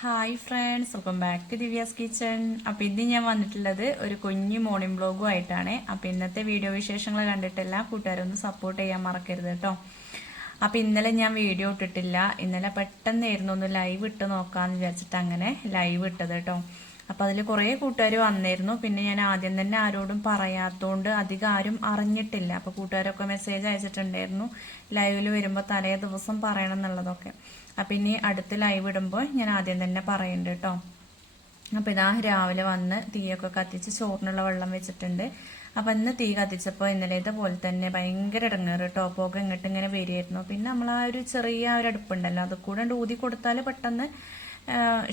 Hi friends welcome back to Divya's kitchen അപ്പോൾ ഇന്ന് ഞാൻ വന്നിട്ടുള്ളത് ഒരു കുഞ്ഞു മോർണിംഗ് ബ്ലോഗും ആയിട്ടാണ്. അപ്പോൾ ഇന്നത്തെ വീഡിയോ വിശേഷങ്ങൾ കണ്ടിട്ടെല്ലാം കൂട്ടുകാരൊന്ന് സപ്പോർട്ട് ചെയ്യാൻ മറക്കരുത് കേട്ടോ അപ്പോൾ ഇന്നലെ ഞാൻ വീഡിയോ ഇട്ടിട്ടില്ല. ഇന്നലെ പെട്ടെന്നായിരുന്നു ഒന്ന് ലൈവ് ഇട്ട് നോക്കാമെന്ന് വിചാരിച്ചിട്ട് അങ്ങനെ ലൈവ് ഇട്ടത് കേട്ടോ അപ്പോൾ അതിൽ കുറേ കൂട്ടുകാർ വന്നിരുന്നു. പിന്നെ ഞാൻ ആദ്യം തന്നെ ആരോടും പറയാത്തതുകൊണ്ട് അധികം ആരും അറിഞ്ഞിട്ടില്ല. അപ്പോൾ കൂട്ടുകാരൊക്കെ മെസ്സേജ് അയച്ചിട്ടുണ്ടായിരുന്നു. ലൈവിൽ വരുമ്പോൾ തലേ ദിവസം പറയണം എന്നുള്ളതൊക്കെ. അപ്പം ഇനി അടുത്ത് ലൈവ് ഇടുമ്പോൾ ഞാൻ ആദ്യം തന്നെ പറയുന്നുണ്ട് കേട്ടോ അപ്പോൾ ഇതാ രാവിലെ വന്ന് തീയൊക്കെ കത്തിച്ച് ചോറിനുള്ള വെള്ളം വെച്ചിട്ടുണ്ട്. അപ്പം ഇന്ന് തീ കത്തിച്ചപ്പോൾ ഇന്നലത്തെ പോലെ തന്നെ ഭയങ്കര ഇടങ്ങേറ് കേട്ടോ പുക ഇങ്ങോട്ട് ഇങ്ങനെ വരികയായിരുന്നു പിന്നെ നമ്മൾ ആ ഒരു ചെറിയ ആ ഒരു അടുപ്പുണ്ടല്ലോ അത് കൂടെ ഊതി കൊടുത്താൽ പെട്ടെന്ന്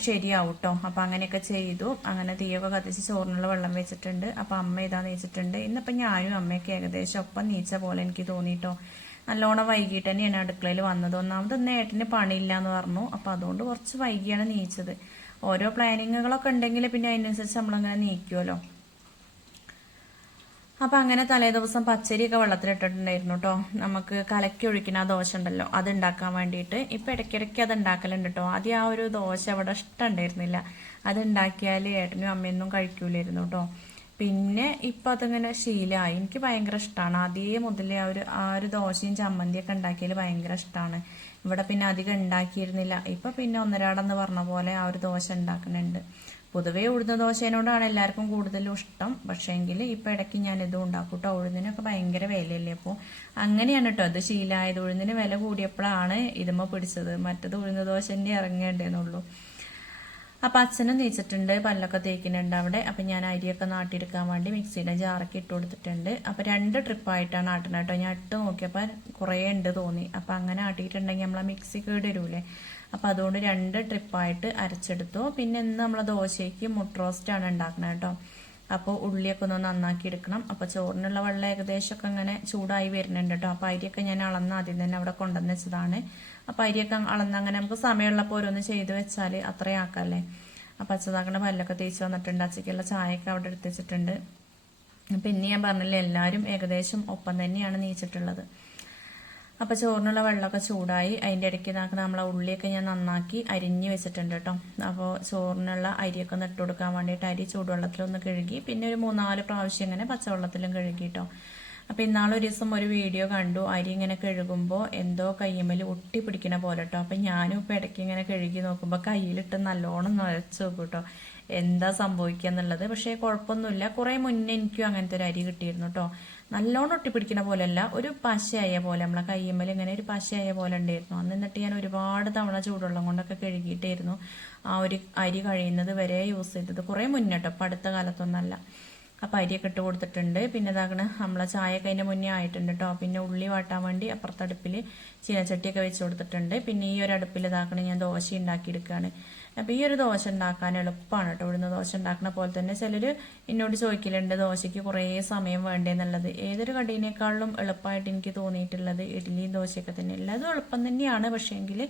ശരിയാവും കേട്ടോ അപ്പം അങ്ങനെയൊക്കെ ചെയ്തു. അങ്ങനെ തീയൊക്കെ കത്തിച്ച് ചോറിനുള്ള വെള്ളം വെച്ചിട്ടുണ്ട്. അപ്പം അമ്മ ഇതാ നീച്ചിട്ടുണ്ട്. ഇന്നിപ്പം ഞാനും അമ്മയൊക്കെ ഏകദേശം ഒപ്പം നീച്ച പോലെ എനിക്ക് തോന്നിട്ടോ നല്ലോണം വൈകിട്ട് തന്നെയാണ് അടുക്കളയിൽ വന്നത്. ഒന്നാമത് ഇന്ന് ഏട്ടന് പണിയില്ല എന്ന് പറഞ്ഞു. അപ്പം അതുകൊണ്ട് കുറച്ച് വൈകിയാണ് നീച്ചത്. ഓരോ പ്ലാനിങ്ങുകളൊക്കെ ഉണ്ടെങ്കിൽ പിന്നെ അതിനനുസരിച്ച് നമ്മളങ്ങനെ നീക്കുമല്ലോ അപ്പം അങ്ങനെ തലേ ദിവസം പച്ചരിയൊക്കെ വെള്ളത്തിലിട്ടിട്ടുണ്ടായിരുന്നു കേട്ടോ നമുക്ക് കലക്കി ഒഴിക്കുന്ന ആ ദോശ ഉണ്ടല്ലോ അത് ഉണ്ടാക്കാൻ വേണ്ടിയിട്ട്. ഇപ്പം ഇടയ്ക്കിടയ്ക്ക് അത് ഉണ്ടാക്കലുണ്ട് കേട്ടോ ആദ്യം ആ ഒരു ദോശ അവിടെ ഇഷ്ടം ഉണ്ടായിരുന്നില്ല. അത് ഉണ്ടാക്കിയാൽ ഏട്ടനും അമ്മയൊന്നും കഴിക്കൂലായിരുന്നു കേട്ടോ പിന്നെ ഇപ്പം അതങ്ങനെ ശീലമായി എനിക്ക് ഭയങ്കര ഇഷ്ടമാണ് അതേ മുതലേ ആ ഒരു ആ ഒരു ദോശയും ചമ്മന്തിയൊക്കെ ഉണ്ടാക്കിയാൽ ഭയങ്കര ഇഷ്ടമാണ് ഇവിടെ പിന്നെ അധികം ഉണ്ടാക്കിയിരുന്നില്ല. ഇപ്പം പിന്നെ ഒന്നരാടെന്ന് പറഞ്ഞ പോലെ ആ ഒരു ദോശ ഉണ്ടാക്കുന്നുണ്ട്. പൊതുവേ ഉഴുന്ന ദോശേനോടാണ് എല്ലാവർക്കും കൂടുതലും ഇഷ്ടം. പക്ഷേങ്കിൽ ഇപ്പം ഇടയ്ക്ക് ഞാൻ ഇതും ഉണ്ടാക്കും കേട്ടോ ഉഴുന്നിനൊക്കെ ഭയങ്കര വിലയല്ലേ അപ്പോൾ അങ്ങനെയാണ് കേട്ടോ അത് ശീലമായത് ഉഴുന്നിന് വില കൂടിയപ്പോഴാണ് ഇതുമ്മ പിടിച്ചത്. മറ്റത് ഉഴുന്ന ദോശന്റെ ഇറങ്ങേണ്ടേന്നുള്ളൂ. അപ്പം അച്ഛനും നീച്ചിട്ടുണ്ട് പല്ലൊക്കെ തേക്കുന്നുണ്ട് അവിടെ. അപ്പം ഞാൻ അരിയൊക്കെ നാട്ടിയെടുക്കാൻ വേണ്ടി മിക്സിയുടെ ജാറൊക്കെ ഇട്ട് കൊടുത്തിട്ടുണ്ട്. അപ്പം രണ്ട് ട്രിപ്പായിട്ടാണ് ആട്ടണം കേട്ടോ. ഞാൻ ഇട്ട് നോക്കിയപ്പോൾ കുറേ ഉണ്ട് തോന്നി. അപ്പം അങ്ങനെ ആട്ടിയിട്ടുണ്ടെങ്കിൽ നമ്മളെ മിക്സി കേടരൂലേ അപ്പം അതുകൊണ്ട് രണ്ട് ട്രിപ്പായിട്ട് അരച്ചെടുത്തു. പിന്നെ ഇന്ന് നമ്മൾ ദോശയ്ക്ക് മുട്ട റോസ്റ്റാണ് ഉണ്ടാക്കുന്നത് കേട്ടോ. അപ്പോൾ ഉള്ളിയൊക്കെ ഒന്ന് നന്നാക്കി എടുക്കണം. അപ്പോൾ ചോറിനുള്ള വെള്ളം ഏകദേശമൊക്കെ ഇങ്ങനെ ചൂടായി വരുന്നുണ്ട് കേട്ടോ. അപ്പോൾ അരിയൊക്കെ ഞാൻ അളന്ന് ആദ്യം തന്നെ അവിടെ കൊണ്ടുവന്ന് വെച്ചതാണ്. അപ്പോൾ അരിയൊക്കെ അളന്ന് അങ്ങനെ നമുക്ക് സമയമുള്ളപ്പോൾ ഓരോന്ന് ചെയ്ത് വെച്ചാൽ അത്രയും ആക്കാമല്ലേ അപ്പോൾ അച്ഛതാക്കണ പല്ലൊക്കെ തേച്ച് വന്നിട്ടുണ്ട്. അച്ചയ്ക്കുള്ള ചായയൊക്കെ അവിടെ എടുത്ത് വെച്ചിട്ടുണ്ട്. അപ്പം ഇന്ന് ഞാൻ പറഞ്ഞില്ലേ എല്ലാവരും ഏകദേശം ഒപ്പം തന്നെയാണ് നീച്ചിട്ടുള്ളത്. അപ്പോൾ ചോറിനുള്ള വെള്ളമൊക്കെ ചൂടായി. അതിന്റെ ഇടയ്ക്ക് ഇതാക്കുന്ന നമ്മളെ ഉള്ളിയൊക്കെ ഞാൻ നന്നാക്കി അരിഞ്ഞ് വെച്ചിട്ടുണ്ട് കേട്ടോ. അപ്പോൾ ചോറിനുള്ള അരിയൊക്കെ ഒന്ന് ഇട്ട് കൊടുക്കാൻ വേണ്ടിയിട്ട് അരി ചൂടുവെള്ളത്തിലൊന്ന് കഴുകി പിന്നെ ഒരു മൂന്നാൽ പ്രാവശ്യം ഇങ്ങനെ പച്ചവെള്ളത്തിലും കഴുകി കേട്ടോ. അപ്പോൾ ഇന്നാളൊരു ദിവസം ഒരു വീഡിയോ കണ്ടു. അരി ഇങ്ങനെ കഴുകുമ്പോൾ എന്തോ കയ്യമ്മൽ ഒട്ടി പിടിക്കണ പോലെ കേട്ടോ. അപ്പോൾ ഞാനും ഇപ്പോൾ ഇടയ്ക്ക് ഇങ്ങനെ കഴുകി നോക്കുമ്പോൾ കയ്യിലിട്ട് നല്ലോണം നിറച്ച് നോക്കും കേട്ടോ. എന്താ സംഭവിക്കുക എന്നുള്ളത് പക്ഷേ കുഴപ്പമൊന്നുമില്ല. കുറേ മുന്നേ എനിക്കും അങ്ങനത്തെ ഒരു അരി കിട്ടിയിരുന്നു കേട്ടോ. നല്ലോണം ഒട്ടിപ്പിടിക്കുന്ന പോലെയല്ല ഒരു പശയായ പോലെ നമ്മളെ കയ്യമ്മൽ ഇങ്ങനെ ഒരു പശയായ പോലെ ഉണ്ടായിരുന്നു. അന്ന് എന്നിട്ട് ഞാൻ ഒരുപാട് തവണ ചൂടുവെള്ളം കൊണ്ടൊക്കെ കഴുകിയിട്ടായിരുന്നു ആ ഒരു അരി കഴിയുന്നത് വരെ യൂസ് ചെയ്തത്. കുറേ മുന്നേട്ടോ അപ്പം അടുത്ത കാലത്തൊന്നല്ല. അപ്പം അരിയൊക്കെ ഇട്ട് കൊടുത്തിട്ടുണ്ട്. പിന്നെ ഇതാകണ നമ്മളെ ചായയൊക്കെ അതിന്റെ മുന്നേ ആയിട്ടുണ്ട് കേട്ടോ പിന്നെ ഉള്ളി വാട്ടാൻ വേണ്ടി അപ്പുറത്തടുപ്പിൽ ചീനച്ചട്ടിയൊക്കെ വെച്ച് കൊടുത്തിട്ടുണ്ട്. പിന്നെ ഈ ഒരു അടുപ്പിൽ ഇതാക്കണ ഞാൻ ദോശ ഉണ്ടാക്കിയെടുക്കുകയാണ് അപ്പോൾ ഈ ഒരു ദോശ ഉണ്ടാക്കാൻ എളുപ്പമാണ് കേട്ടോ. ഇവിടുന്ന് ദോശ ഉണ്ടാക്കുന്ന പോലെ തന്നെ ചിലർ എന്നോട് ചോദിക്കലുണ്ട് ദോശയ്ക്ക് കുറേ സമയം വേണ്ടേന്നുള്ളത് ഏതൊരു കടീനേക്കാളും എളുപ്പമായിട്ട് എനിക്ക് തോന്നിയിട്ടുള്ളത് ഇഡ്ഡലിയും ദോശയൊക്കെ തന്നെ എല്ലാതും എളുപ്പം തന്നെയാണ്. പക്ഷേങ്കിൽ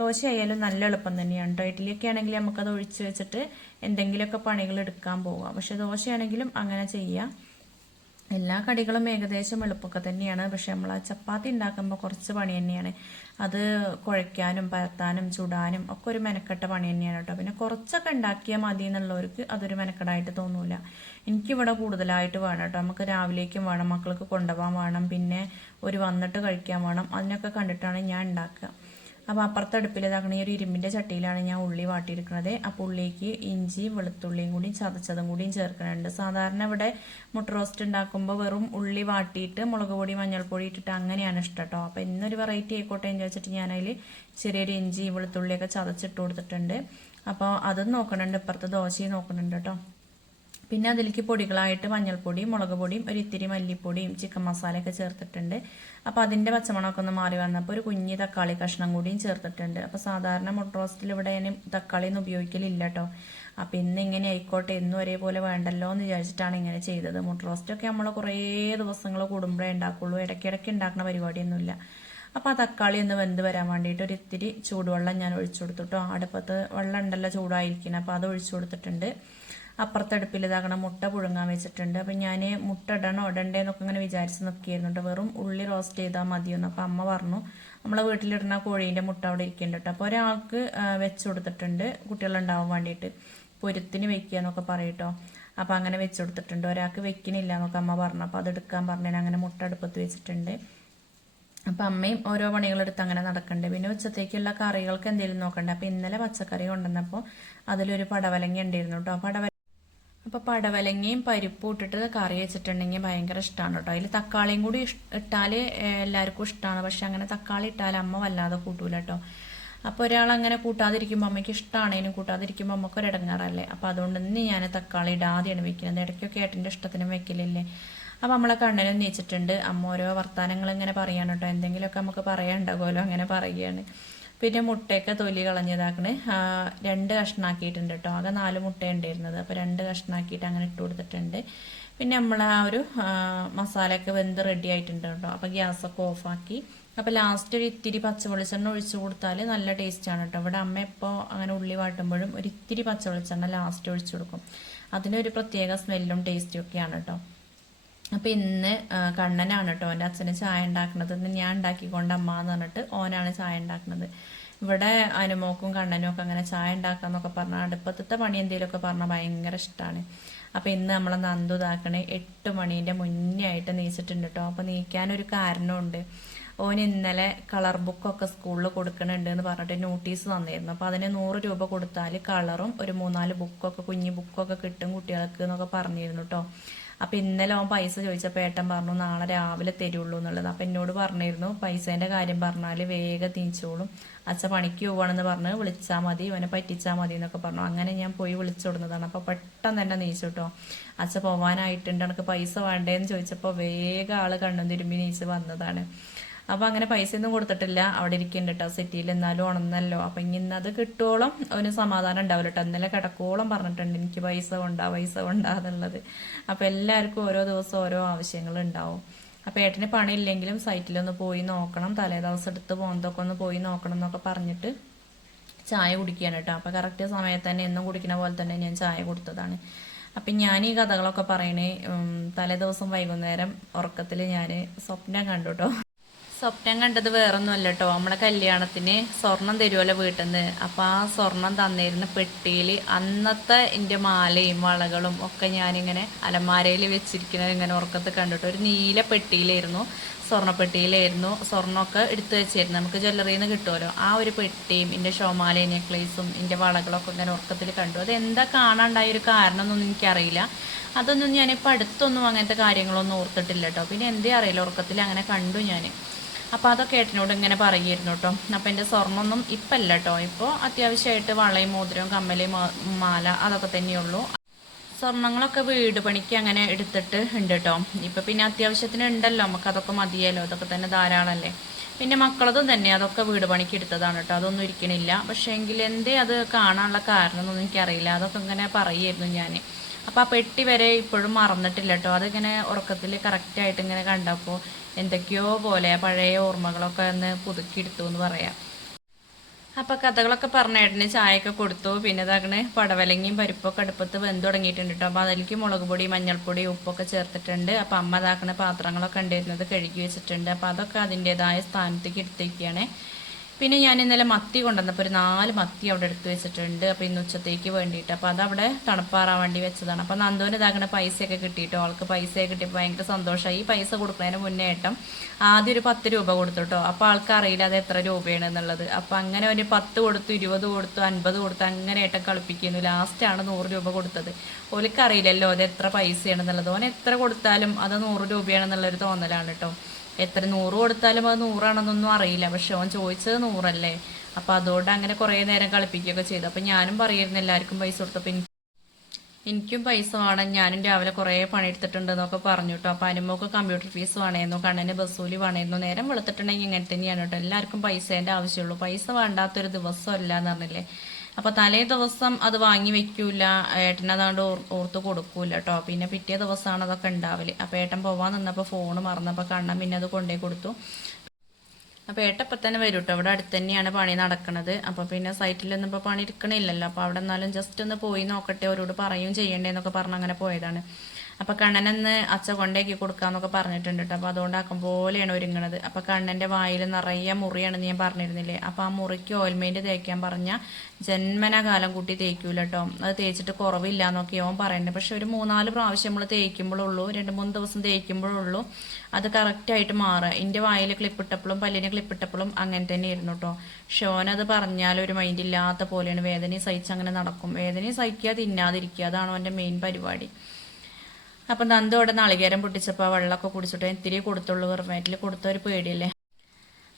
ദോശ ആയാലും നല്ല എളുപ്പം തന്നെയാണ് കേട്ടോ. ഇഡ്ഡലിയൊക്കെ ആണെങ്കിൽ നമുക്കത് ഒഴിച്ച് വെച്ചിട്ട് എന്തെങ്കിലുമൊക്കെ പണികൾ എടുക്കാൻ പോവാം പക്ഷേ ദോശയാണെങ്കിലും അങ്ങനെ ചെയ്യാം. എല്ലാ കടികളും ഏകദേശം എളുപ്പമൊക്കെ തന്നെയാണ്. പക്ഷെ നമ്മൾ ആ ചപ്പാത്തി ഉണ്ടാക്കുമ്പോൾ കുറച്ച് പണി തന്നെയാണ്. അത് കുഴയ്ക്കാനും പരത്താനും ചുടാനും ഒക്കെ ഒരു മെനക്കെട്ട പണി തന്നെയാണ് കേട്ടോ. പിന്നെ കുറച്ചൊക്കെ ഉണ്ടാക്കിയാൽ മതി എന്നുള്ളവർക്ക് അതൊരു മെനക്കെടായിട്ട് തോന്നൂല. എനിക്കിവിടെ കൂടുതലായിട്ട് വേണം കേട്ടോ. നമുക്ക് രാവിലേക്കും വേണം മക്കൾക്ക് കൊണ്ടുപോകാൻ വേണം പിന്നെ ഒരു വന്നിട്ട് കഴിക്കാൻ വേണം. അതിനൊക്കെ കണ്ടിട്ടാണ് ഞാൻ ഉണ്ടാക്കുക. അപ്പോൾ അപ്പുറത്തെ അടുപ്പിൽ ഇതാക്കണ ഈ ഒരു ഇരുമ്പിന്റെ ചട്ടിയിലാണ് ഞാൻ ഉള്ളി വാട്ടിയിരിക്കുന്നത് അപ്പോൾ ഉള്ളിലേക്ക് ഇഞ്ചി വെളുത്തുള്ളിയും കൂടി ചതച്ചതും കൂടിയും ചേർക്കുന്നുണ്ട് സാധാരണ ഇവിടെ മുട്ട റോസ്റ്റ് ഉണ്ടാക്കുമ്പോൾ വെറും ഉള്ളി വാട്ടിയിട്ട് മുളക് പൊടി മഞ്ഞൾപ്പൊടി ഇട്ടിട്ട് അങ്ങനെയാണ് ഇഷ്ടം കേട്ടോ അപ്പോൾ ഇന്നൊരു വെറൈറ്റി ആയിക്കോട്ടെ എന്ന് വെച്ചിട്ട് ഞാനതിൽ ചെറിയൊരു ഇഞ്ചി വെളുത്തുള്ളിയൊക്കെ ചതച്ചിട്ട് കൊടുത്തിട്ടുണ്ട്. അപ്പോൾ അതും നോക്കണുണ്ട്. ഇപ്പുറത്തെ ദോശയും നോക്കുന്നുണ്ട് കേട്ടോ പിന്നെ അതിലേക്ക് പൊടികളായിട്ട് മഞ്ഞൾപ്പൊടിയും മുളക് പൊടിയും ഒരു ഇത്തിരി മല്ലിപ്പൊടിയും ചിക്കൻ മസാലയൊക്കെ ചേർത്തിട്ടുണ്ട്. അപ്പോൾ അതിന്റെ പച്ചമണമൊക്കെ ഒന്ന് മാറി വന്നപ്പോൾ ഒരു കുഞ്ഞി തക്കാളി കഷ്ണം കൂടിയും ചേർത്തിട്ടുണ്ട്. അപ്പോൾ സാധാരണ മുട്ട റോസ്റ്റിൽ ഇവിടെ ഞാൻ തക്കാളി ഒന്നും ഉപയോഗിക്കലില്ല കേട്ടോ അപ്പം ഇന്ന് ഇങ്ങനെ ആയിക്കോട്ടെ എന്നും ഒരേപോലെ വേണ്ടല്ലോ എന്ന് വിചാരിച്ചിട്ടാണ് ഇങ്ങനെ ചെയ്തത്. മുട്ട റോസ്റ്റൊക്കെ നമ്മൾ കുറേ ദിവസങ്ങൾ കൂടുമ്പോഴേ ഉണ്ടാക്കുള്ളൂ. ഇടയ്ക്കിടയ്ക്ക് ഉണ്ടാക്കുന്ന പരിപാടിയൊന്നുമില്ല. അപ്പോൾ ആ തക്കാളി ഒന്ന് വെന്ത് വരാൻ വേണ്ടിയിട്ട് ഒരു ഇത്തിരി ചൂടുവെള്ളം ഞാൻ ഒഴിച്ചു കൊടുത്തു കേട്ടോ അടുപ്പത്ത് വെള്ളം ഉണ്ടല്ലോ ചൂടായിരിക്കണം അപ്പോൾ അത് ഒഴിച്ചു കൊടുത്തിട്ടുണ്ട്. അപ്പുറത്തെ അടുപ്പിൽ ഇതാകണം മുട്ട പുഴുങ്ങാൻ വെച്ചിട്ടുണ്ട്. അപ്പം ഞാൻ മുട്ട ഇടണോ ഇടണ്ടേന്നൊക്കെ ഇങ്ങനെ വിചാരിച്ച് നിൽക്കുകയായിരുന്നു കേട്ടോ വെറും ഉള്ളി റോസ്റ്റ് ചെയ്താൽ മതിയെന്ന്. അപ്പം അമ്മ പറഞ്ഞു നമ്മളെ വീട്ടിലിടുന്ന കോഴീന്റെ മുട്ട അവിടെ ഇരിക്കുന്നുണ്ട് കേട്ടോ അപ്പോൾ ഒരാൾക്ക് വെച്ച് കൊടുത്തിട്ടുണ്ട്. കുട്ടികളുണ്ടാവാൻ വേണ്ടിയിട്ട് പൊരുത്തിന് വെക്കുക എന്നൊക്കെ പറയട്ടോ. അപ്പോൾ അങ്ങനെ വെച്ച് കൊടുത്തിട്ടുണ്ട്. ഒരാൾക്ക് വെക്കണില്ല എന്നൊക്കെ അമ്മ പറഞ്ഞു. അപ്പോൾ അതെടുക്കാൻ പറഞ്ഞു അങ്ങനെ മുട്ട അടുപ്പത്ത് വെച്ചിട്ടുണ്ട്. അപ്പം അമ്മയും ഓരോ പണികളെടുത്ത് അങ്ങനെ നടക്കണ്ടേ. പിന്നെ ഉച്ചത്തേക്കുള്ള കറികൾക്ക് എന്തെങ്കിലും നോക്കണ്ടേ? അപ്പം ഇന്നലെ പച്ചക്കറി കൊണ്ടുവന്നപ്പോൾ അതിലൊരു പടവലങ്ങ ഉണ്ടായിരുന്നു കേട്ടോ പടവല അപ്പോൾ പടവലങ്ങയും പരിപ്പും ഇട്ടിട്ട് കറി വെച്ചിട്ടുണ്ടെങ്കിൽ ഭയങ്കര ഇഷ്ടമാണ് കേട്ടോ അതിൽ തക്കാളിയും കൂടി ഇട്ടാൽ എല്ലാവർക്കും ഇഷ്ടമാണ് പക്ഷെ അങ്ങനെ തക്കാളി ഇട്ടാൽ അമ്മ വല്ലാതെ കൂട്ടൂല കേട്ടോ അപ്പോൾ ഒരാൾ അങ്ങനെ കൂട്ടാതിരിക്കുമ്പോൾ അമ്മയ്ക്ക് ഇഷ്ടമാണേനും കൂട്ടാതിരിക്കുമ്പോൾ അമ്മയ്ക്ക് ഒരു ഇടങ്ങാറല്ലേ അപ്പോൾ അതുകൊണ്ട് ഇന്ന് ഞാൻ തക്കാളി ഇടാതെയാണ് വെക്കുന്നത്. ഇടയ്ക്കൊക്കെ ഏട്ടന്റെ ഇഷ്ടത്തിന് വെക്കലില്ലേ. അപ്പോൾ നമ്മളെ കണ്ണനും നീച്ചിട്ടുണ്ട്. അമ്മ ഓരോ വർത്തമാനങ്ങൾ ഇങ്ങനെ പറയാൻ കേട്ടോ എന്തെങ്കിലുമൊക്കെ നമുക്ക് പറയാനുണ്ടാകുമല്ലോ അങ്ങനെ പറയുകയാണ്. പിന്നെ മുട്ടയൊക്കെ തൊലി കളഞ്ഞതാക്കണേ. രണ്ട് കഷ്ണാക്കിയിട്ടുണ്ട് കേട്ടോ ആകെ നാല് മുട്ട ഉണ്ടായിരുന്നത് അപ്പോൾ രണ്ട് കഷ്ണാക്കിയിട്ട് അങ്ങനെ ഇട്ട് കൊടുത്തിട്ടുണ്ട്. പിന്നെ നമ്മൾ ആ ഒരു മസാലയൊക്കെ വെന്ത് റെഡി ആയിട്ടുണ്ട് കേട്ടോ അപ്പോൾ ഗ്യാസൊക്കെ ഓഫാക്കി. അപ്പോൾ ലാസ്റ്റ് ഒരു ഇത്തിരി പച്ചവെളിച്ചെണ്ണ ഒഴിച്ചു കൊടുത്താൽ നല്ല ടേസ്റ്റാണ് കേട്ടോ ഇവിടെ അമ്മ ഇപ്പോൾ അങ്ങനെ ഉള്ളി വാട്ടുമ്പോഴും ഒരു ഇത്തിരി പച്ചവെളിച്ചെണ്ണ ലാസ്റ്റ് ഒഴിച്ചു കൊടുക്കും. അതിനൊരു പ്രത്യേക സ്മെല്ലും ടേസ്റ്റും ഒക്കെയാണ് കേട്ടോ അപ്പൊ ഇന്ന് കണ്ണനാണ് കേട്ടോ എന്റെ അച്ഛന് ചായ ഉണ്ടാക്കുന്നത്. ഇന്ന് ഞാൻ ഉണ്ടാക്കിക്കൊണ്ട് അമ്മ എന്ന് പറഞ്ഞിട്ട് ഓനാണ് ചായ ഉണ്ടാക്കുന്നത്. ഇവിടെ അനുമോക്കും കണ്ണനും ഒക്കെ അങ്ങനെ ചായ ഉണ്ടാക്കാന്നൊക്കെ പറഞ്ഞാൽ അടുപ്പത്തെ പണി എന്തെങ്കിലുമൊക്കെ പറഞ്ഞാൽ ഭയങ്കര ഇഷ്ടമാണ് അപ്പൊ ഇന്ന് നമ്മളെ നന്ദു ഇതാക്കണേ. എട്ട് മണീന്റെ മുന്നേ ആയിട്ട് നീച്ചിട്ടുണ്ട് കേട്ടോ അപ്പൊ നീക്കാനൊരു കാരണമുണ്ട് ഓൻ ഇന്നലെ കളർ ബുക്കൊക്കെ സ്കൂളിൽ കൊടുക്കണുണ്ട് എന്ന് പറഞ്ഞിട്ട് നോട്ടീസ് തന്നിരുന്നു. അപ്പോൾ അതിന് നൂറ് രൂപ കൊടുത്താൽ കളറും ഒരു മൂന്നാൽ ബുക്കൊക്കെ കുഞ്ഞു ബുക്കൊക്കെ കിട്ടും കുട്ടികൾക്ക് എന്നൊക്കെ പറഞ്ഞിരുന്നു കേട്ടോ അപ്പം ഇന്നലെ അവൻ പൈസ ചോദിച്ചപ്പോൾ ഏട്ടൻ പറഞ്ഞു നാളെ രാവിലെ തരുള്ളൂ എന്നുള്ളത്. അപ്പം എന്നോട് പറഞ്ഞിരുന്നു പൈസേന്റെ കാര്യം പറഞ്ഞാൽ വേഗം തിരിച്ചോളും. അച്ഛ പണിക്ക് പോവാണെന്ന് പറഞ്ഞ് വിളിച്ചാൽ മതി ഇവനെ പറ്റിച്ചാൽ മതി എന്നൊക്കെ പറഞ്ഞു. അങ്ങനെ ഞാൻ പോയി വിളിച്ചോടുന്നതാണ് അപ്പോൾ പെട്ടെന്ന് തന്നെ നീച്ചു കേട്ടോ. അച്ഛ പോവാനായിട്ടുണ്ട് എനിക്ക് പൈസ വേണ്ടേന്ന് ചോദിച്ചപ്പോൾ വേഗം ആൾ കണ്ണും തിരുമ്പി നീച്ച് വന്നതാണ്. അപ്പൊ അങ്ങനെ പൈസ ഒന്നും കൊടുത്തിട്ടില്ല. അവിടെ ഇരിക്കുന്നുണ്ട് കേട്ടോ സിറ്റിയിൽ എന്നാലും ഉണന്നല്ലോ. അപ്പൊ ഇനി അത് കിട്ടുവോളം അവന് സമാധാനം ഉണ്ടാവില്ല കേട്ടോ ഇന്നലെ കിടക്കോളം പറഞ്ഞിട്ടുണ്ട് എനിക്ക് പൈസ കൊണ്ടാ പൈസ കൊണ്ടാ എന്നുള്ളത്. അപ്പൊ എല്ലാവർക്കും ഓരോ ദിവസം ഓരോ ആവശ്യങ്ങൾ ഉണ്ടാവും. അപ്പൊ ഏട്ടന് പണിയില്ലെങ്കിലും സൈറ്റിലൊന്ന് പോയി നോക്കണം തലേ ദിവസം എടുത്ത് പോകുന്നതൊക്കെ ഒന്ന് പോയി നോക്കണം എന്നൊക്കെ പറഞ്ഞിട്ട് ചായ കുടിക്കുകയാണ് കേട്ടോ അപ്പോൾ കറക്റ്റ് സമയത്ത് തന്നെ എന്നും കുടിക്കുന്ന പോലെ തന്നെ ഞാൻ ചായ കൊടുത്തതാണ്. അപ്പം ഞാൻ ഈ കഥകളൊക്കെ പറയണേ തലേ ദിവസം വൈകുന്നേരം ഉറക്കത്തിൽ ഞാൻ സ്വപ്നം കണ്ടു കേട്ടോ സ്വപ്നം കണ്ടത് വേറൊന്നുമല്ല കേട്ടോ നമ്മളെ കല്യാണത്തിന് സ്വർണം തരുമല്ലോ വീട്ടിൽ നിന്ന് അപ്പം ആ സ്വർണം തന്നിരുന്ന പെട്ടിയിൽ അന്നത്തെ എന്റെ മാലയും വളകളും ഒക്കെ ഞാനിങ്ങനെ അലമാരയിൽ വെച്ചിരിക്കുന്നത് ഇങ്ങനെ ഉറക്കത്ത് കണ്ടിട്ട് ഒരു നീല പെട്ടിയിലായിരുന്നു. സ്വർണപ്പെട്ടിയിലായിരുന്നു സ്വർണമൊക്കെ എടുത്തു വെച്ചിരുന്നു. നമുക്ക് ജ്വല്ലറിയിൽ നിന്ന് കിട്ടുമല്ലോ ആ ഒരു പെട്ടിയും എന്റെ ഷോമാല നെക്ലേസും എന്റെ വളകളൊക്കെ ഇങ്ങനെ ഉറക്കത്തിൽ കണ്ടു. അത് എന്താ കാണാണ്ടായ ഒരു കാരണം എനിക്കറിയില്ല. അതൊന്നും ഞാനിപ്പോൾ അടുത്തൊന്നും അങ്ങനത്തെ കാര്യങ്ങളൊന്നും ഓർത്തിട്ടില്ല കേട്ടോ പിന്നെ എന്തേ അറിയില്ല. ഉറക്കത്തിൽ അങ്ങനെ കണ്ടു ഞാൻ അപ്പോൾ അതൊക്കെ ഏട്ടനോട് ഇങ്ങനെ പറയുമായിരുന്നു കേട്ടോ. അപ്പോൾ എന്റെ സ്വർണമൊന്നും ഇപ്പം അല്ല കേട്ടോ. ഇപ്പോൾ അത്യാവശ്യമായിട്ട് വളയും മോതിരവും കമ്മലയും മാല അതൊക്കെ തന്നെയുള്ളൂ. സ്വർണങ്ങളൊക്കെ വീട് പണിക്ക് അങ്ങനെ എടുത്തിട്ട് ഉണ്ട് കേട്ടോ. ഇപ്പം പിന്നെ അത്യാവശ്യത്തിന് ഉണ്ടല്ലോ. നമുക്ക് അതൊക്കെ മതിയല്ലോ. അതൊക്കെ തന്നെ ധാരാളമല്ലേ പിന്നെ മക്കളതും തന്നെ അതൊക്കെ വീട് പണിക്ക് എടുത്തതാണ് കേട്ടോ. അതൊന്നും ഇരിക്കണില്ല. പക്ഷേ എങ്കിൽ എന്തേ അത് കാണാനുള്ള കാരണം എന്നൊന്നും എനിക്കറിയില്ല. അതൊക്കെ ഇങ്ങനെ പറയായിരുന്നു ഞാൻ. അപ്പോൾ ആ പെട്ടി വരെ ഇപ്പോഴും മറന്നിട്ടില്ല കേട്ടോ. അതിങ്ങനെ ഉറക്കത്തിൽ കറക്റ്റായിട്ട് ഇങ്ങനെ കണ്ടപ്പോൾ എന്തൊക്കെയോ പോലെ പഴയ ഓർമ്മകളൊക്കെ ഒന്ന് പുതുക്കിയെടുത്തു എന്ന് പറയാം. അപ്പം കഥകളൊക്കെ പറഞ്ഞ ചായയൊക്കെ കൊടുത്തു. പിന്നെ തകണ് പടവലങ്ങിയും പരിപ്പൊക്കെ അടുപ്പത്ത് വെന്ത് തുടങ്ങിയിട്ടുണ്ട് കേട്ടോ. അപ്പോൾ അതിലേക്ക് മുളക് പൊടി മഞ്ഞൾപ്പൊടി ഉപ്പൊക്കെ ചേർത്തിട്ടുണ്ട്. അപ്പം അമ്മ താക്കണ പാത്രങ്ങളൊക്കെ ഉണ്ടായിരുന്നത് കഴുകി വെച്ചിട്ടുണ്ട്. അപ്പം അതൊക്കെ അതിന്റെതായ സ്ഥാനത്തേക്ക് എടുത്തേക്കാണ് പിന്നെ ഞാൻ ഇന്നലെ മത്തി കൊണ്ടുവന്നപ്പോൾ ഒരു നാല് മത്തി അവിടെ എടുത്ത് വെച്ചിട്ടുണ്ട്. അപ്പോൾ ഇന്ന് ഉച്ചത്തേക്ക് വേണ്ടിയിട്ട്. അപ്പോൾ അതവിടെ തണുപ്പാറാൻ വേണ്ടി വെച്ചതാണ്. അപ്പോൾ നന്ദുവിന് ഇതാകണ പൈസയൊക്കെ കിട്ടിയിട്ടോ? ആൾക്ക് പൈസയൊക്കെ കിട്ടിയപ്പോൾ ഭയങ്കര സന്തോഷമായി. ഈ പൈസ കൊടുക്കുന്നതിന് മുന്നേ ഏട്ടം ആദ്യം ഒരു പത്ത് രൂപ കൊടുത്തുട്ടോ അപ്പോൾ ആൾക്ക് അറിയില്ല അത് എത്ര രൂപയാണ് എന്നുള്ളത്. അപ്പോൾ അങ്ങനെ ഒരു പത്ത് കൊടുത്തു ഇരുപത് കൊടുത്തു അൻപത് കൊടുത്തു അങ്ങനെ ഏട്ടം കളിപ്പിക്കുന്നു. ലാസ്റ്റാണ് നൂറ് രൂപ കൊടുത്തത്. ഓലിക്കറിയില്ലല്ലോ അത് എത്ര പൈസയാണെന്നുള്ളത് ഓൻ എത്ര കൊടുത്താലും അത് നൂറ് രൂപയാണെന്നുള്ളൊരു തോന്നലാണ് കേട്ടോ എത്ര നൂറ് കൊടുത്താലും അത് നൂറാണെന്നൊന്നും അറിയില്ല. പക്ഷെ ഓൻ ചോദിച്ചത് നൂറല്ലേ? അപ്പൊ അതുകൊണ്ട് അങ്ങനെ കുറേ നേരം കളിപ്പിക്കുകയൊക്കെ ചെയ്തു. അപ്പൊ ഞാനും പറയായിരുന്നു എല്ലാവർക്കും പൈസ കൊടുത്തപ്പോൾ എനിക്ക് എനിക്കും പൈസ വേണം. ഞാനും രാവിലെ കുറേ പണിയെടുത്തിട്ടുണ്ട് എന്നൊക്കെ പറഞ്ഞു കേട്ടോ. അപ്പം അനുമോക്ക് കമ്പ്യൂട്ടർ ഫീസ് വേണമായിരുന്നു കണ്ണന് ബസ്സൂലി വേണമായിരുന്നു. നേരം വെളുത്തിട്ടുണ്ടെങ്കിൽ ഇങ്ങനെ തന്നെയാണ് കേട്ടോ. എല്ലാവർക്കും പൈസേന്റെ ആവശ്യമുള്ളൂ. പൈസ വേണ്ടാത്തൊരു ദിവസമല്ല എന്ന് പറഞ്ഞില്ലേ? അപ്പോൾ തലേ ദിവസം അത് വാങ്ങി വെക്കൂല. ഏട്ടനതാണ്ട് ഓർ- ഓർത്ത് കൊടുക്കൂല കേട്ടോ പിന്നെ പിറ്റേ ദിവസമാണ് അതൊക്കെ ഉണ്ടാവൽ അപ്പോൾ ഏട്ടൻ പോവാൻ നിന്നപ്പോൾ ഫോണ് മറന്നപ്പോൾ കണ്ണൻ പിന്നെ അത് കൊണ്ടേ കൊടുത്തു. അപ്പോൾ ഏട്ടപ്പം തന്നെ വരും കേട്ടോ ഇവിടെ അടുത്ത് തന്നെയാണ് പണി നടക്കുന്നത് അപ്പോൾ പിന്നെ സൈറ്റിലൊന്നും ഇപ്പോൾ പണി എടുക്കണില്ലല്ലോ അപ്പോൾ അവിടെ എന്നാലും ജസ്റ്റ് ഒന്ന് പോയി നോക്കട്ടെ. അവരോട് പറയും ചെയ്യണ്ടേന്നൊക്കെ പറഞ്ഞ് അങ്ങനെ പോയതാണ്. അപ്പൊ കണ്ണനെന്ന് അച്ഛ കൊണ്ടേക്ക് കൊടുക്കാന്നൊക്കെ പറഞ്ഞിട്ടുണ്ട് കേട്ടോ. അപ്പൊ അതുകൊണ്ടാക്കും പോലെയാണ് ഒരുങ്ങണത്. അപ്പൊ കണ്ണന്റെ വായിൽ നിറയെ മുറിയാണെന്ന് ഞാൻ പറഞ്ഞിരുന്നില്ലേ? അപ്പൊ ആ മുറിക്ക് ഓയിൽമെന്റ് തേക്കാൻ പറഞ്ഞ ജന്മന കാലം കൂട്ടി തേക്കൂല കേട്ടോ. അത് തേച്ചിട്ട് കുറവില്ല എന്നൊക്കെ അവൻ പറയുന്നുണ്ട്. പക്ഷെ ഒരു മൂന്നാൽ പ്രാവശ്യം നമ്മൾ തേക്കുമ്പോഴുള്ളൂ രണ്ട് മൂന്ന് ദിവസം തേക്കുമ്പോഴുള്ളൂ അത് കറക്റ്റായിട്ട് മാറുക എന്റെ വായിൽ ക്ലിപ്പിട്ടപ്പോഴും പല്ലിന് ക്ലിപ്പിട്ടപ്പോഴും അങ്ങനെ തന്നെ തന്നെയായിരുന്നു കേട്ടോ. ഷോനത് പറഞ്ഞാൽ ഒരു മൈൻഡ് ഇല്ലാത്ത പോലെയാണ്. വേദനയും സഹിച്ച് അങ്ങനെ നടക്കും. വേദനയും സഹിക്കുക തിന്നാതിരിക്കുക. അതാണ് അവന്റെ മെയിൻ പരിപാടി. അപ്പം നന്ദു അവിടെ നാളികേരം പൊട്ടിച്ചപ്പോൾ ആ വെള്ളമൊക്കെ കുടിച്ചിട്ട് ഇത്തിരി കൊടുത്തുള്ളൂ വെറുമേറ്റിൽ കൊടുത്ത പേടിയല്ലേ?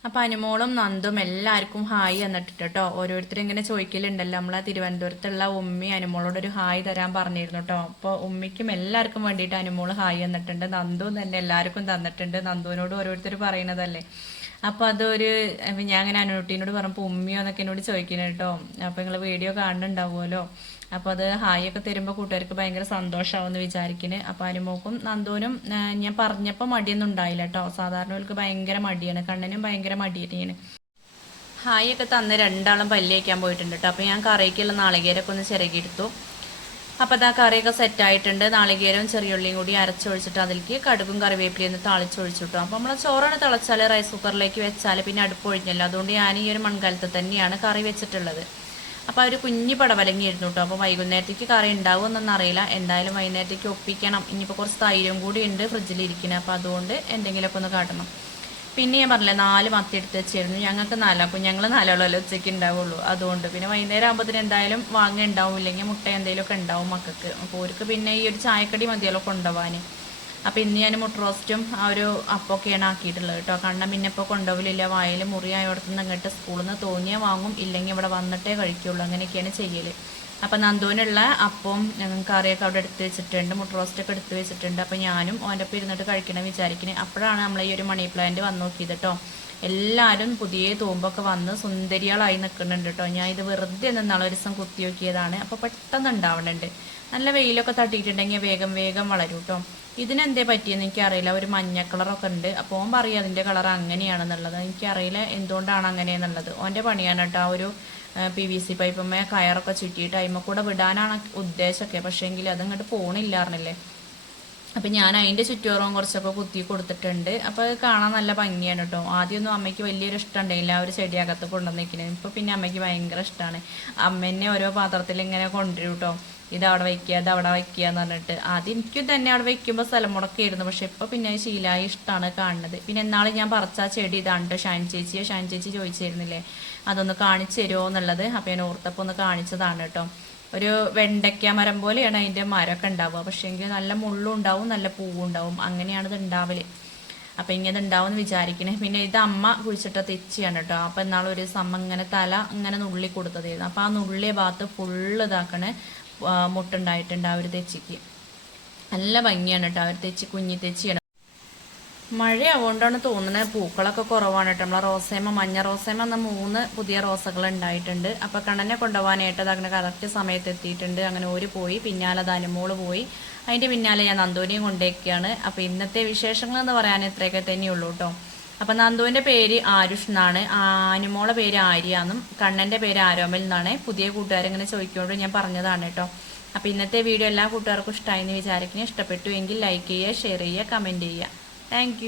അപ്പൊ അനുമോളും നന്ദും എല്ലാവർക്കും ഹായ് എന്നിട്ട് കേട്ടോ ഓരോരുത്തരും ഇങ്ങനെ ചോദിക്കലുണ്ടല്ലോ. നമ്മളെ തിരുവനന്തപുരത്തുള്ള ഉമ്മി അനുമോളോട് ഒരു ഹായ് തരാൻ പറഞ്ഞിരുന്നു കേട്ടോ അപ്പോൾ ഉമ്മിക്കും എല്ലാവർക്കും വേണ്ടിയിട്ട് അനുമോൾ ഹായ് തന്നിട്ടുണ്ട് നന്ദു തന്നെ എല്ലാവർക്കും തന്നിട്ടുണ്ട്. നന്ദുവിനോട് ഓരോരുത്തർ പറയുന്നതല്ലേ. അപ്പൊ അതൊരു ഞാൻ അങ്ങനെ അനുട്ടിനോട് പറഞ്ഞപ്പോൾ ഉമ്മിയോ എന്നൊക്കെ എന്നോട് ചോദിക്കുന്നത് കേട്ടോ അപ്പൊ നിങ്ങൾ വീഡിയോ കാണുന്നുണ്ടാവുമല്ലോ. അപ്പൊ അത് ഹായ് ഒക്കെ തരുമ്പോൾ കൂട്ടുകാർക്ക് ഭയങ്കര സന്തോഷമാവെന്ന് വിചാരിക്കുന്നത് അപ്പൊ അനുമോക്കും നന്ദുവിനും ഞാൻ പറഞ്ഞപ്പോൾ മടിയൊന്നും ഉണ്ടായില്ല കേട്ടോ സാധാരണ അവർക്ക് ഭയങ്കര മടിയാണ്. കണ്ണനും ഭയങ്കര മടിയാണ് ഹായ് ഒക്കെ തന്ന് രണ്ടാളും പല്ല് വയ്ക്കാൻ പോയിട്ടുണ്ട് കേട്ടോ അപ്പോൾ ഞാൻ കറിക്കുള്ള നാളികേരൊക്കെ ഒന്ന് ചിരകിയെടുത്തു. അപ്പോൾ അതാ കറിയൊക്കെ സെറ്റ് ആയിട്ടുണ്ട്. നാളികേരവും ചെറിയുള്ളിയും കൂടി അരച്ചൊഴിച്ചിട്ട് അതിലേക്ക് കടുകും കറിവേപ്പിലയും ഒന്ന് തളിച്ചൊഴിച്ചു കിട്ടും അപ്പോൾ നമ്മൾ ചോറാണ് തിളച്ചാൽ റൈസ് കുക്കറിലേക്ക് വെച്ചാൽ പിന്നെ അടുപ്പ് ഒഴിഞ്ഞല്ലോ. അതുകൊണ്ട് ഞാൻ ഈ ഒരു മൺകാലത്ത് തന്നെയാണ് കറി വെച്ചിട്ടുള്ളത്. അപ്പോൾ ഒരു കുഞ്ഞു പടവലങ്ങിയിരുന്നു കേട്ടോ അപ്പോൾ വൈകുന്നേരത്തേക്ക് കറി ഉണ്ടാവുമെന്നൊന്നും അറിയില്ല. എന്തായാലും വൈകുന്നേരത്തേക്ക് ഒപ്പിക്കണം. ഇനിയിപ്പോൾ കുറച്ച് തൈരും കൂടി ഉണ്ട് ഫ്രിഡ്ജിൽ ഫ്രിഡ്ജിലിരിക്കുന്നത് അപ്പോൾ അതുകൊണ്ട് എന്തെങ്കിലുമൊക്കെ ഒന്ന് കാട്ടണം. പിന്നെ ഞാൻ പറഞ്ഞില്ല നാല് മത്തി എടുത്ത് വെച്ചിരുന്നു. ഞങ്ങൾക്ക് നാലാ ഞങ്ങൾ നാലോളല്ലോ ഉച്ചയ്ക്ക് ഉണ്ടാവുള്ളൂ. അതുകൊണ്ട് പിന്നെ വൈകുന്നേരം ആകുമ്പോഴത്തേന് എന്തായാലും വാങ്ങുക ഉണ്ടാവും ഇല്ലെങ്കിൽ മുട്ട എന്തെങ്കിലുമൊക്കെ ഉണ്ടാവും മക്കൾക്ക്. അപ്പോൾ അവർക്ക് പിന്നെ ഈ ഒരു ചായക്കടി മതിയല്ലോ കൊണ്ടുപോകാൻ അപ്പോൾ ഇന്ന് ഞാൻ മുട്ട റോസ്റ്റും ആ ഒരു അപ്പൊക്കെയാണ് ആക്കിയിട്ടുള്ളത് കേട്ടോ. കണ്ണം പിന്നെ ഇപ്പോൾ കൊണ്ടുപോകില്ല വായിൽ മുറിയായോടത്തു നിന്ന് അങ്ങോട്ട് സ്കൂളിൽ നിന്ന് തോന്നിയാൽ വാങ്ങും. ഇല്ലെങ്കിൽ ഇവിടെ വന്നിട്ടേ കഴിക്കുള്ളൂ. അങ്ങനെയൊക്കെയാണ് ചെയ്യൽ അപ്പം നന്ദുവിനുള്ള അപ്പവും കറിയൊക്കെ അവിടെ എടുത്ത് വെച്ചിട്ടുണ്ട്. മുട്ട റോസ്റ്റൊക്കെ എടുത്ത് വെച്ചിട്ടുണ്ട്. അപ്പോൾ ഞാനും ഓന്റെ ഒപ്പം ഇരുന്നിട്ട് കഴിക്കണം വിചാരിക്കണേ. അപ്പോഴാണ് നമ്മൾ ഈ ഒരു മണി പ്ലാന്റ് വന്ന് നോക്കിയത് കേട്ടോ. എല്ലാവരും പുതിയ തൂമ്പൊക്കെ വന്ന് സുന്ദരികളായി നിൽക്കുന്നുണ്ട് കേട്ടോ. ഞാൻ ഇത് വെറുതെ നിന്നാളെ ഒരു ദിവസം കുത്തി നോക്കിയതാണ്. അപ്പോൾ പെട്ടെന്ന് ഉണ്ടാവുന്നുണ്ട് നല്ല വെയിലൊക്കെ തട്ടിയിട്ടുണ്ടെങ്കിൽ വേഗം വേഗം വളരും കേട്ടോ. ഇതിനെന്തേ പറ്റിയെന്ന് എനിക്കറിയില്ല. ഒരു മഞ്ഞ കളറൊക്കെ ഉണ്ട്. അപ്പോൾ ഓൻ പറയും അതിന്റെ കളർ അങ്ങനെയാണെന്നുള്ളത്. എനിക്കറിയില്ല എന്തുകൊണ്ടാണ് അങ്ങനെയെന്നുള്ളത്. ഓന്റെ പണിയാണ് കേട്ടോ ആ ഒരു പി വി സി പൈപ്പമ്മ കയറൊക്കെ ചുറ്റിയിട്ട് അതിമ്മ കൂടെ വിടാനാണ് ഉദ്ദേശമൊക്കെ. പക്ഷേങ്കിൽ അതങ്ങോട്ട് പോണില്ലായിരുന്നില്ലേ അപ്പം ഞാൻ അതിന്റെ ചുറ്റോറവും കുറച്ചൊക്കെ കുത്തി കൊടുത്തിട്ടുണ്ട്. അപ്പോൾ അത് കാണാൻ നല്ല ഭംഗിയാണ് കേട്ടോ. ആദ്യമൊന്നും അമ്മയ്ക്ക് വലിയൊരു ഇഷ്ടം ഉണ്ടായില്ല ആ ഒരു ചെടി അകത്ത് കൊണ്ടുവന്നിരിക്കുന്നത് ഇപ്പോൾ പിന്നെ അമ്മയ്ക്ക് ഭയങ്കര ഇഷ്ടമാണ് അമ്മേനെ ഓരോ പാത്രത്തിൽ ഇങ്ങനെ കൊണ്ടുവരും കേട്ടോ. ഇത് അവിടെ വയ്ക്കുക ഇത് അവിടെ വയ്ക്കുക എന്ന് പറഞ്ഞിട്ട്. ആദ്യം എനിക്കും തന്നെ അവിടെ വയ്ക്കുമ്പോൾ സ്ഥലം മുടക്കായിരുന്നു പക്ഷെ ഇപ്പോൾ പിന്നെ ശീലമായി ഇഷ്ടമാണ് കാണുന്നത്. പിന്നെ എന്നാൾ ഞാൻ പറിച്ച ചെടി ഇതാണ് കേട്ടോ ഷാൻ ചേച്ചിയോ ഷാൻ ചേച്ചി ചോദിച്ചിരുന്നില്ലേ അതൊന്ന് കാണിച്ചു തരുമോ എന്നുള്ളത്. അപ്പോൾ ഞാൻ ഓർത്തപ്പോൾ ഒന്ന് കാണിച്ചതാണ് കേട്ടോ. ഒരു വെണ്ടയ്ക്ക മരം പോലെയാണ് അതിന്റെ മരമൊക്കെ ഉണ്ടാവുക. പക്ഷേ എങ്കിൽ നല്ല മുള്ളും ഉണ്ടാവും നല്ല പൂവും ഉണ്ടാവും. അങ്ങനെയാണ് ഇത് ഉണ്ടാവൽ. അപ്പം ഇങ്ങനെ ഉണ്ടാവും വിചാരിക്കണേ. പിന്നെ ഇത് അമ്മ കുഴിച്ചിട്ട തെച്ചിയാണ് കേട്ടോ. അപ്പം എന്നാളൊരു സമ്മ ഇങ്ങനെ തല ഇങ്ങനെ നുള്ളി കൊടുത്തതായിരുന്നു. അപ്പം ആ നുള്ളിയ ഭാഗത്ത് ഫുള്ള് ഇതാക്കണ. മുട്ടുണ്ടായിട്ടുണ്ട്. ആ ഒരു തെച്ചിക്ക്. നല്ല ഭംഗിയാണ് കേട്ടോ ആ ഒരു തെച്ചി കുഞ്ഞി തെച്ചിയാണ് മഴയാവുകൊണ്ടാണ് തോന്നുന്നത് പൂക്കളൊക്കെ കുറവാണ് കേട്ടോ നമ്മളെ റോസേമ മഞ്ഞ റോസേമ എന്ന മൂന്ന് പുതിയ റോസകൾ ഉണ്ടായിട്ടുണ്ട്. അപ്പൊ കണ്ണനെ കൊണ്ടുപോകാനായിട്ട് അങ്ങനെ കറക്റ്റ് സമയത്ത് എത്തിയിട്ടുണ്ട്. അങ്ങനെ ഓര് പോയി. പിന്നാലെ ധനുമോൾ പോയി. അതിന്റെ പിന്നാലെ ഞാൻ നന്ദോനിയും കൊണ്ടേക്കാണ് അപ്പൊ ഇന്നത്തെ വിശേഷങ്ങൾ എന്ന് പറയാൻ ഇത്രയൊക്കെ തന്നെയുള്ളൂ കേട്ടോ അപ്പൊ നന്ദുവിന്റെ പേര് ആരുഷ് എന്നാണ്. ആനുമോളെ പേര് ആര്യ എന്നും പേര് ആരോമൽ എന്നാണ്. പുതിയ കൂട്ടുകാരിങ്ങനെ ചോദിക്കുകൊണ്ട് ഞാൻ പറഞ്ഞതാണ് കേട്ടോ. അപ്പൊ ഇന്നത്തെ വീഡിയോ എല്ലാ കൂട്ടുകാർക്കും ഇഷ്ടമായി എന്ന് വിചാരിക്കുന്നു. ഇഷ്ടപ്പെട്ടു എങ്കിൽ ലൈക്ക് ചെയ്യുക ഷെയർ ചെയ്യുക കമന്റ് ചെയ്യുക. താങ്ക്